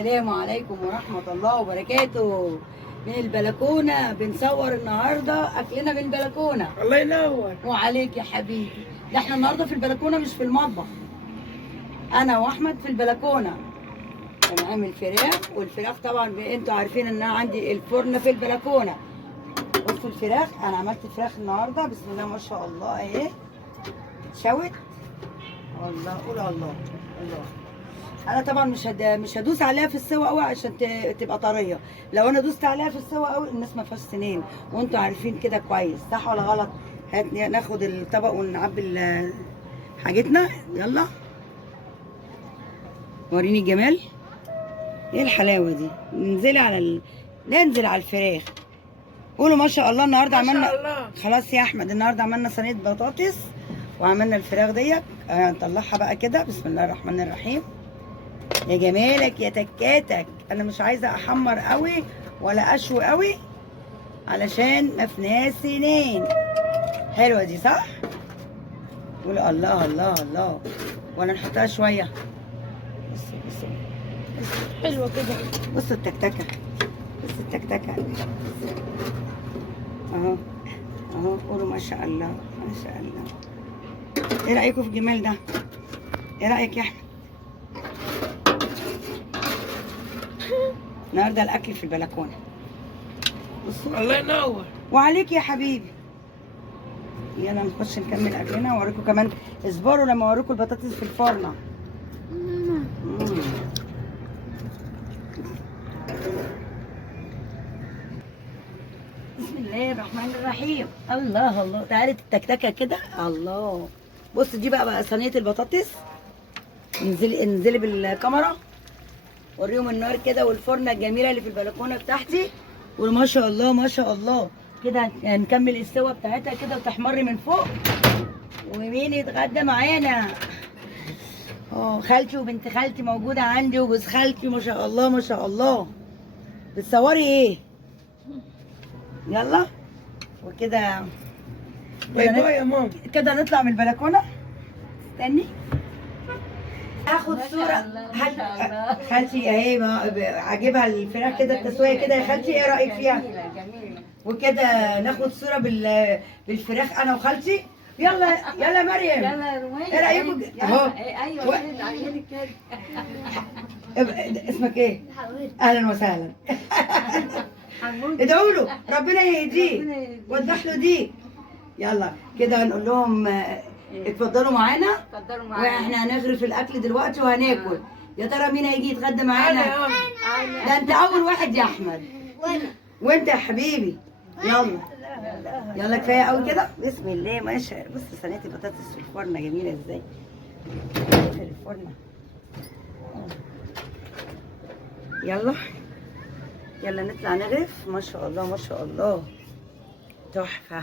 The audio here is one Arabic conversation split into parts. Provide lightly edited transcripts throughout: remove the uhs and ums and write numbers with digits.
السلام عليكم ورحمة الله وبركاته. من البلكونة بنصور النهاردة أكلنا من البلكونة. الله ينور. وعليك يا حبيبي. ده احنا النهاردة في البلكونة مش في المطبخ. أنا وأحمد في البلكونة بنعمل فراخ، والفراخ طبعا انتوا عارفين إن أنا عندي الفرن في البلكونة. بصوا الفراخ، أنا عملت فراخ النهاردة بسم الله ما شاء الله أهي. شوت. الله قول الله الله. انا طبعا مش هدوس عليها في السوا قوي عشان تبقى طريه. لو انا دوست عليها في السوا قوي الناس ما فيهاش سنين، وانتوا عارفين كده كويس، صح ولا غلط؟ هات ناخد الطبق ونعبي حاجتنا. يلا وريني الجمال. ايه الحلاوه دي؟ ننزل على الفراخ. قولوا ما شاء الله. النهارده عملنا ما شاء الله. خلاص يا احمد، النهارده عملنا صينيه بطاطس وعملنا الفراخ ديت. هنطلعها بقى كده بسم الله الرحمن الرحيم. يا جمالك يا تكاتك. انا مش عايزه احمر قوي ولا اشوي قوي علشان ما فيناش سنين. حلوه دي صح؟ قول الله الله الله. ولا نحطها شويه؟ بصوا حلوه كده. بصوا التكتكه. بصوا التكتكه اهو اهو. قولوا ما شاء الله ما شاء الله. ايه رايكم في الجمال ده؟ ايه رايك يا احمد؟ النهارده الاكل في البلكونه. بصوا الله ينور. وعليك يا حبيبي. يلا نخش نكمل اكلنا واوريكم كمان. اصبروا لما اوريكم البطاطس في الفرن. بسم الله الرحمن الرحيم. الله الله. تعالي التكتكه كده. الله. بص دي بقى صينيه البطاطس. انزلي بالكاميرا وريهم النار كده والفرنه الجميله اللي في البلكونه بتاعتي. وما شاء الله ما شاء الله كده. هنكمل السوا بتاعتها كده وتحمر من فوق. ومين يتغدى معانا؟ خالتي وبنت خالتي موجوده عندي وجوز خالتي. ما شاء الله ما شاء الله. بتصوري ايه؟ يلا وكده. باي باي يا ماما. كده نطلع من البلكونه. استني هاخد صورة. خالتي اهي عاجبها الفراخ كده التسوية كده يا خالتي. ايه رأيك فيها؟ جميلة. وكده ناخد صورة بالفراخ انا وخالتي. يلا يلا مريم. يلا رومانيا. ايه رأيكم؟ اهو. ايوه عينك كده. اسمك ايه؟ اهلا وسهلا. ادعوا له ربنا يهديه ويوضح له دي. يلا كده هنقول لهم اتفضلوا معانا. اتفضلوا معانا. واحنا هنغرف الاكل دلوقتي وهناكل. يا ترى مين هيجي يتغدى معانا؟ انا ده انت اول واحد يا احمد. وانت يا حبيبي. يلا يلا كفايه قوي كده. بسم الله ما شاء. بص صينيه البطاطس في الفرن جميله ازاي. في الفرن. يلا يلا نطلع نغرف. ما شاء الله ما شاء الله تحفه.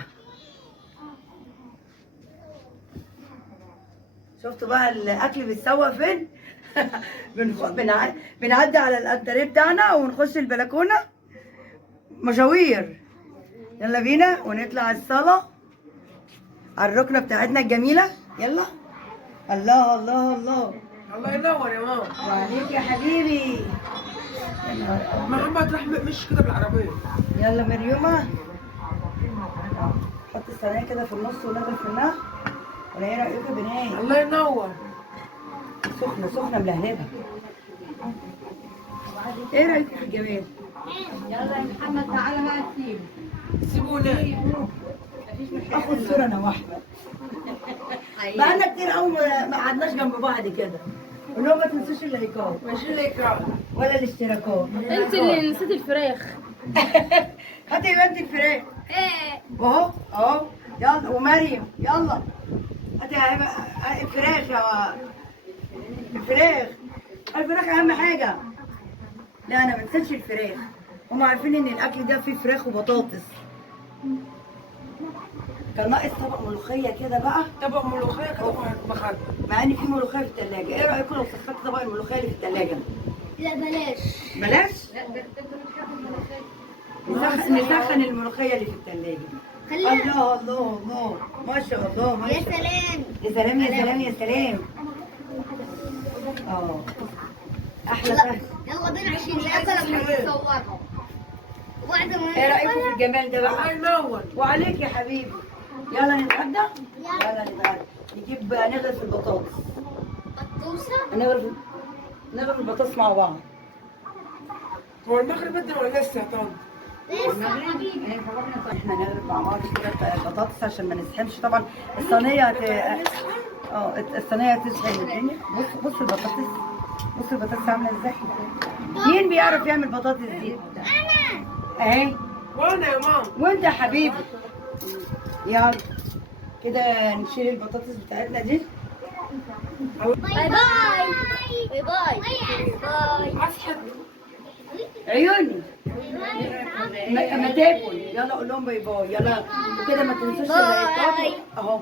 شفتوا بقى الاكل بيتسوى فين؟ بنعدي على الانتريه بتاعنا ونخش البلكونه. مشاوير. يلا بينا ونطلع الصاله على الركنه بتاعتنا الجميله. يلا الله الله الله. الله ينور يا ماما. وعليك يا حبيبي. محمد راح مش كده بالعربيه. يلا مريومه. حط الصينيه كده في النص ونغرف منها. ولا ايه رايك يا بنات؟ الله ينور. سخنه سخنه ملهلبه. ايه رايكم في الجمال؟ يلا يا محمد تعالى بقى تسيب. سيبونا. اخد صوره انا واحده. بقالنا كتير قوي ما قعدناش جنب بعض كده. قول لهم ما تنسوش اللايكات ماشي ليك. ولا الاشتراكات. انت اللي نسيت الفراخ. هاتي يا بنت الفراخ. اهو اهو. يلا ومريم يلا. هاتي الفراخ يا الفراخ. الفراخ اهم حاجه. لا انا ما نسيتش الفراخ. هم عارفين ان الاكل ده فيه فراخ وبطاطس. كان ناقص طبق ملوخيه كده بقى. طبق ملوخيه كده بخل. مع ان في ملوخيه في الثلاجه. ايه رايكم لو سخنت طبق الملوخيه اللي في الثلاجه؟ لا بلاش. بلاش؟ لا ده بنحب الملوخية. نسخن الملوخيه اللي في الثلاجه. خليها. الله الله الله ما شاء الله ما يا شاء الله. سلام. يا سلام يا سلام يا سلام. احلى يلا فهد. يلا بينا عشان ناكل ونتصورها. وبعد ما ايه رايكم في الجمال ده الله بقى؟ ينور. وعليك يا حبيبي. يلا نتغدى. يلا نتغدى. نجيب نغرف البطاطس. بطوسة. نغرف البطاطس مع بعض. هو المغرب بدري ولا لسه يا طنط؟ لسه حبيبي. احنا نغرف مع بعض كده البطاطس عشان ما نسحمش طبعا الصينيه الصينيه تسحم الدنيا. بص البطاطس. بص البطاطس عامله ازاي. مين بيعرف يعمل بطاطس دي؟ انا. اهي. وانا يا ماما. وانت يا حبيبي. يلا كده نشيل البطاطس بتاعتنا دي. باي باي. باي باي. باي. اصحى. عيوني ما تاكل. يلا قول لهم باي باي. يلا كده ما تنسوش باي. اللايكات اهو.